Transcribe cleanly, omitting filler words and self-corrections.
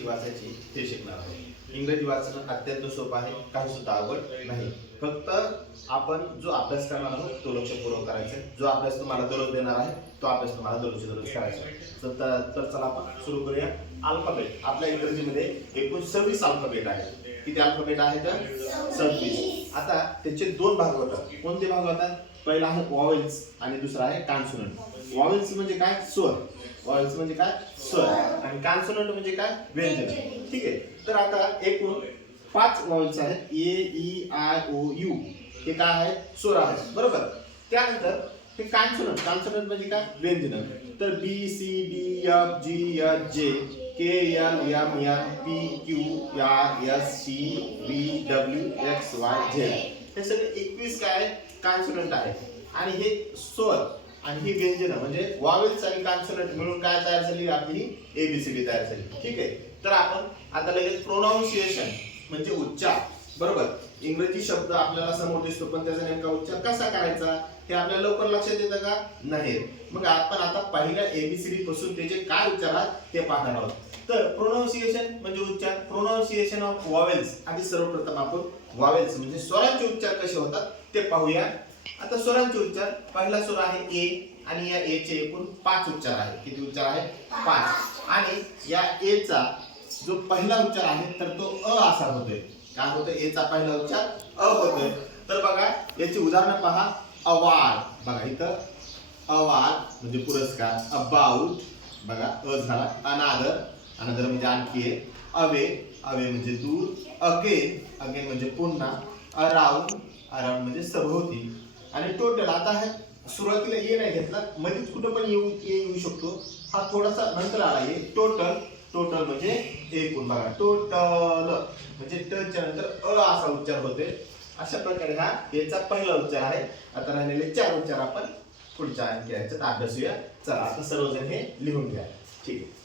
कशी वाचायची ते शिकणार आहोत। इंग्रजी वाचणं अत्यंत सोपं आहे, काही सुद्धा अवघड नाही। फक्त आपण जो अभ्यास करणार आहोत तो लक्षपूर्वक करायचा आहे। जो अभ्यास तुम्हाला दररोज देणार आहे तो अभ्यास तुम्हाला दररोज करायचा आहे। तर चला आपण सुरू करूया। अल्फाबेट आपल्या इंग्रजीमध्ये एकूण 26 अल्फाबेट आहेत। किती अल्फाबेट आहेत? 26। आता त्याचे दोन भाग होतात। कोणते भाग होतात? पहिला आहे वॉवेल्स आणि दुसरा आहे कॉन्सोनंट। वॉवेल्स म्हणजे काय? स्वर। वॉवेल्स म्हणजे काय? स्वर। आणि कॉन्सोनंट म्हणजे काय? व्यंजन। ठीक आहे। तर आता एकूण 5 वॉवेल्स आहेत, ए ई आय ओ यू। हे काय आहे? स्वर आहेत, बरोबर। त्यानंतर हे कॉन्सोनंट। कॉन्सोनंट म्हणजे काय? व्यंजन। तर B C D F G H J K L M N P Q R S T V W X Y Z हे सगळे 21 काय कॉन्सोनंट आहे। आणि हे स्वर आणि ही व्यंजन म्हणजे वॉवेल्स आणि कॉन्सोनंट मिळून काय तयार झाली? आपली एबीसीडी तयार झाली। ठीक आहे। तर आपण आता लगेच प्रोनाउन्सिएशन म्हणजे उच्चार, बरोबर। इंग्रजी शब्द आपल्याला समोर दिसतो पण त्याचा नेमका उच्चार कसा करायचा हे आपल्याला लवकर लक्षात येतं का? नाही। मग आपण आता पहिल्या एबीसीडी पासून त्याचे काय उच्चार आहेत ते पाहणार आहोत। तर प्रोनाउन्सिएशन म्हणजे उच्चार। Pronunciation of vowels. आधी सर्वप्रथम आपण वॉवेल्स म्हणजे स्वरांचे उच्चार कसे होतात ते पाहूया। आता स्वरांचे उच्चार, पहिला स्वर आहे ए आणि या ए चे एकूण 5 उच्चार आहेत। किती उच्चार आहेत? 5। आणि या ए चा जो पहिला उच्चार आहे तर तो अ असा होतोय। काय होतोय? ए चा पहिला उच्चार अ होतोय। तर बघा याची उदाहरणं पहा। अवार्ड, बघा इथं अवार्ड म्हणजे पुरस्कार। अबाउट, बघा अ झाला। अनादर, अनादर म्हणजे आणखी एक। अवे, अवे म्हणजे दूर। अगेन, अगेन म्हणजे पुन्हा। अराउंड, अराउंड म्हणजे सभोवती। आणि टोटल, आता हे सुरुवातीला ए नाही घेतला, मध्येच कुठं पण येऊ शकतो। हा थोडासा नंतर आला ये। टोटल, टोटल म्हणजे एकूण, बघा टोटल म्हणजे ट च्या नंतर अ असा उच्चार होते। अशा प्रकारे हा याचा पहिला उच्चार आहे। आता राहिलेले 4 उच्चार आपण पुढच्या आणखी याच्यात अभ्यासूया। चला आता सर्वजण हे लिहून घ्या। ठीक आहे।